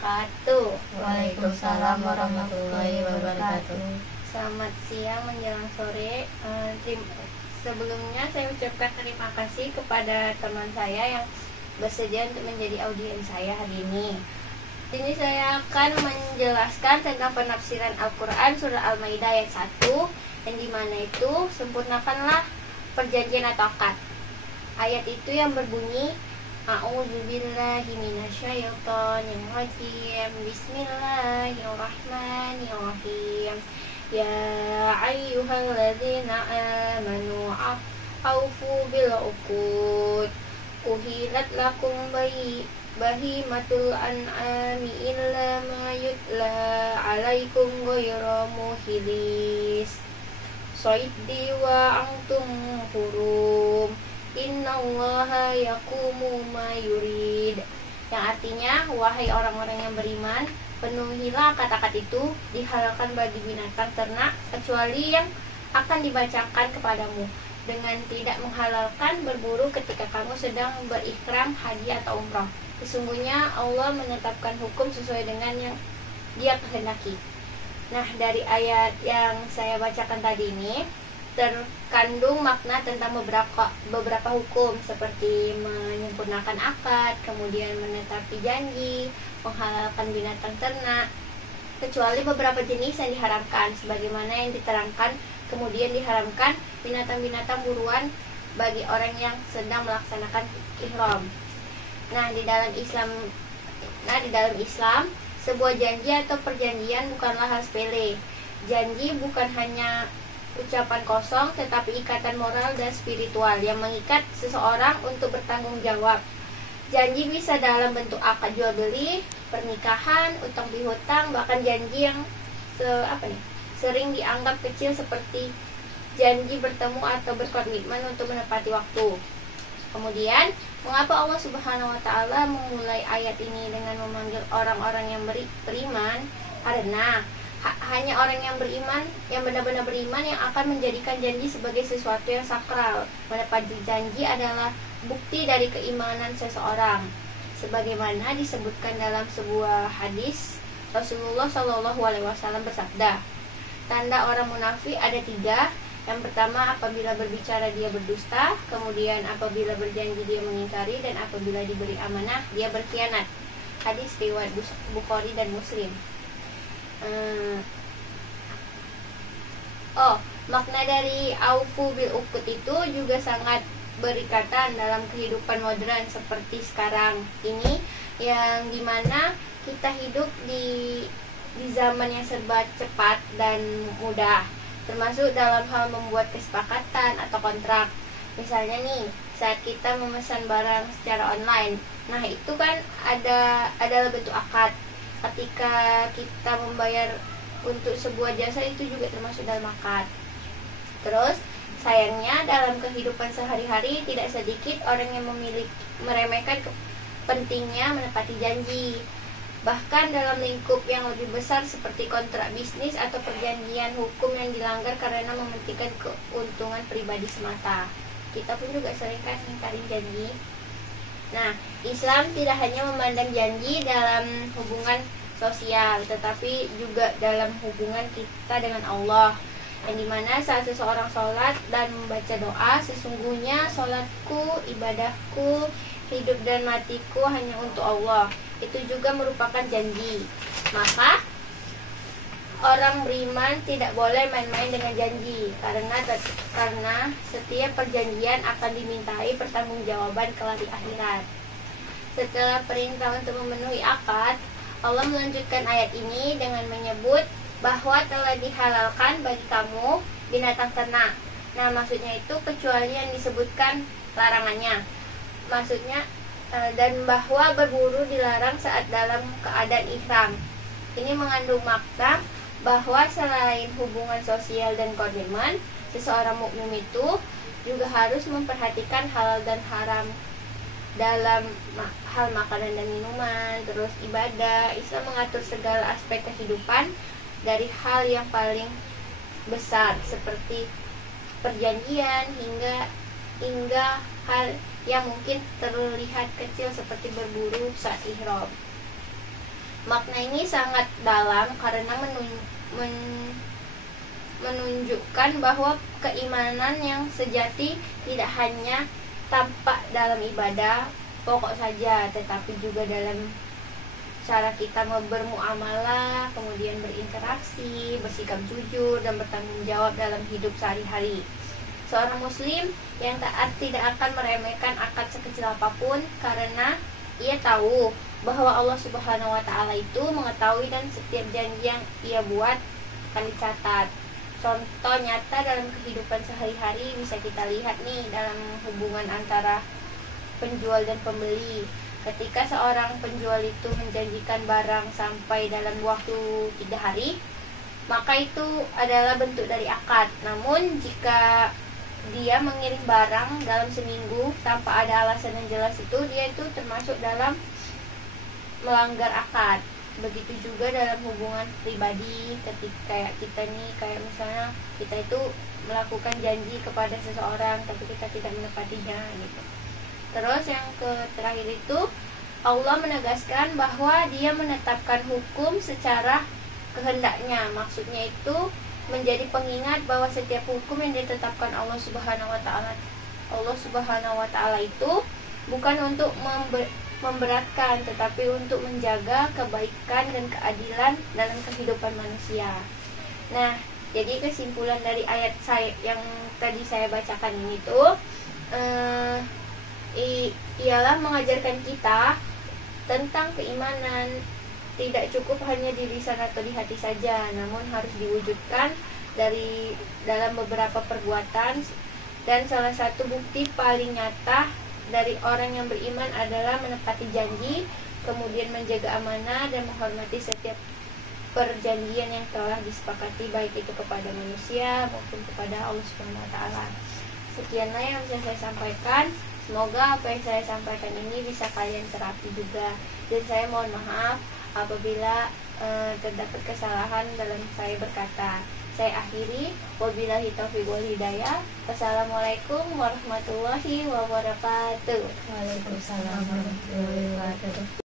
wabarakatuh. Waalaikumsalam warahmatullahi wabarakatuh. Selamat siang menjelang sore. Sebelumnya saya ucapkan terima kasih kepada teman saya yang bersedia untuk menjadi audiens saya hari ini. Ini saya akan menjelaskan tentang penafsiran Al-Quran surah Al-Maidah ayat 1, yang dimana itu sempurnakanlah perjanjian atau akad. Ayat itu yang berbunyi A'udzubillahi minasyaitonirrajim. Bismillahirrahmanirrahim. Ya ayyuhalladzina amanu aufu bil uqud. Uhilat lakum bahimatul an'ami illa ma yutla alaikum ghayra muhidis Soiddi wa antum hurum. Innallaha yaqumu ma yurid. Yang artinya, wahai orang-orang yang beriman, penuhilah kata-kata itu, dihalalkan bagi binatang ternak kecuali yang akan dibacakan kepadamu, dengan tidak menghalalkan berburu ketika kamu sedang berihram haji atau umrah. Sesungguhnya Allah menetapkan hukum sesuai dengan yang Dia kehendaki. Nah, dari ayat yang saya bacakan tadi ini terkandung makna tentang beberapa hukum seperti menyempurnakan akad, kemudian menetapi janji, menghalalkan binatang ternak, kecuali beberapa jenis yang diharamkan sebagaimana yang diterangkan. Kemudian diharamkan binatang-binatang buruan bagi orang yang sedang melaksanakan ihram. Nah, di dalam Islam, sebuah janji atau perjanjian bukanlah hal sepele. Janji bukan hanya ucapan kosong, tetapi ikatan moral dan spiritual yang mengikat seseorang untuk bertanggung jawab. Janji bisa dalam bentuk akad jual beli, pernikahan, utang piutang, bahkan janji yang sering dianggap kecil seperti janji bertemu atau berkomitmen untuk menepati waktu. Kemudian, mengapa Allah Subhanahu wa taala memulai ayat ini dengan memanggil orang-orang yang beriman? Karena hanya orang yang beriman, yang benar-benar beriman, yang akan menjadikan janji sebagai sesuatu yang sakral. Menepati janji adalah bukti dari keimanan seseorang. Sebagaimana disebutkan dalam sebuah hadis, Rasulullah SAW bersabda, tanda orang munafik ada 3. Yang pertama, apabila berbicara dia berdusta, kemudian apabila berjanji dia mengingkari, dan apabila diberi amanah dia berkhianat. Hadis riwayat Bukhari dan Muslim. Makna dari aufu bil uqud itu juga sangat berikatan dalam kehidupan modern seperti sekarang ini, yang dimana kita hidup di zaman yang serba cepat dan mudah, termasuk dalam hal membuat kesepakatan atau kontrak. Misalnya nih, saat kita memesan barang secara online, nah itu kan adalah bentuk akad. Ketika kita membayar untuk sebuah jasa, itu juga termasuk dalam akad. Terus sayangnya dalam kehidupan sehari-hari tidak sedikit orang yang meremehkan pentingnya menepati janji. Bahkan dalam lingkup yang lebih besar seperti kontrak bisnis atau perjanjian hukum yang dilanggar karena mementingkan keuntungan pribadi semata. Kita pun juga sering kan ingkarin janji. Nah, Islam tidak hanya memandang janji dalam hubungan sosial, tetapi juga dalam hubungan kita dengan Allah, yang dimana saat seseorang sholat dan membaca doa, sesungguhnya sholatku, ibadahku, hidup dan matiku hanya untuk Allah, itu juga merupakan janji. Maka orang beriman tidak boleh main-main dengan janji, karena setiap perjanjian akan dimintai pertanggungjawaban kelak di akhirat. Setelah perintah untuk memenuhi akad, Allah melanjutkan ayat ini dengan menyebut bahwa telah dihalalkan bagi kamu binatang ternak. Nah, maksudnya itu kecuali yang disebutkan larangannya. Maksudnya dan bahwa berburu dilarang saat dalam keadaan ihram. Ini mengandung makna bahwa selain hubungan sosial dan komitmen, seseorang mukmin itu juga harus memperhatikan halal dan haram dalam hal makanan dan minuman, terus ibadah. Islam mengatur segala aspek kehidupan, dari hal yang paling besar seperti perjanjian hingga hal yang mungkin terlihat kecil seperti berburu saat ihram. Makna ini sangat dalam karena menunjukkan bahwa keimanan yang sejati tidak hanya tampak dalam ibadah pokok saja, tetapi juga dalam cara kita bermuamalah, kemudian berinteraksi, bersikap jujur, dan bertanggung jawab dalam hidup sehari-hari. Seorang muslim yang taat tidak akan meremehkan akad sekecil apapun karena ia tahu bahwa Allah Subhanahu wa Ta'ala itu mengetahui dan setiap janji yang ia buat akan dicatat. Contoh nyata dalam kehidupan sehari-hari bisa kita lihat nih dalam hubungan antara penjual dan pembeli. Ketika seorang penjual itu menjanjikan barang sampai dalam waktu 3 hari, maka itu adalah bentuk dari akad. Namun jika dia mengirim barang dalam seminggu tanpa ada alasan yang jelas, itu dia itu termasuk dalam melanggar akad. Begitu juga dalam hubungan pribadi, ketika kayak misalnya kita itu melakukan janji kepada seseorang tapi kita tidak menepatinya gitu. Terus yang terakhir itu Allah menegaskan bahwa dia menetapkan hukum secara kehendaknya. Maksudnya itu menjadi pengingat bahwa setiap hukum yang ditetapkan Allah Subhanahu wa Ta'ala itu bukan untuk memberatkan, tetapi untuk menjaga kebaikan dan keadilan dalam kehidupan manusia. Nah, jadi kesimpulan dari ayat yang tadi saya bacakan ini tuh ialah mengajarkan kita tentang keimanan. Tidak cukup hanya di lisan atau di hati saja, namun harus diwujudkan dalam beberapa perbuatan. Dan salah satu bukti paling nyata dari orang yang beriman adalah menepati janji, kemudian menjaga amanah dan menghormati setiap perjanjian yang telah disepakati, baik itu kepada manusia maupun kepada Allah Subhanahu wa Ta'ala. Sekianlah yang bisa saya sampaikan. Semoga apa yang saya sampaikan ini bisa kalian terapi juga. Dan saya mohon maaf apabila terdapat kesalahan dalam saya berkata. Saya akhiri, wabillahi taufiq wal hidayah. Wassalamualaikum warahmatullahi wabarakatuh. Waalaikumsalam warahmatullahi wabarakatuh.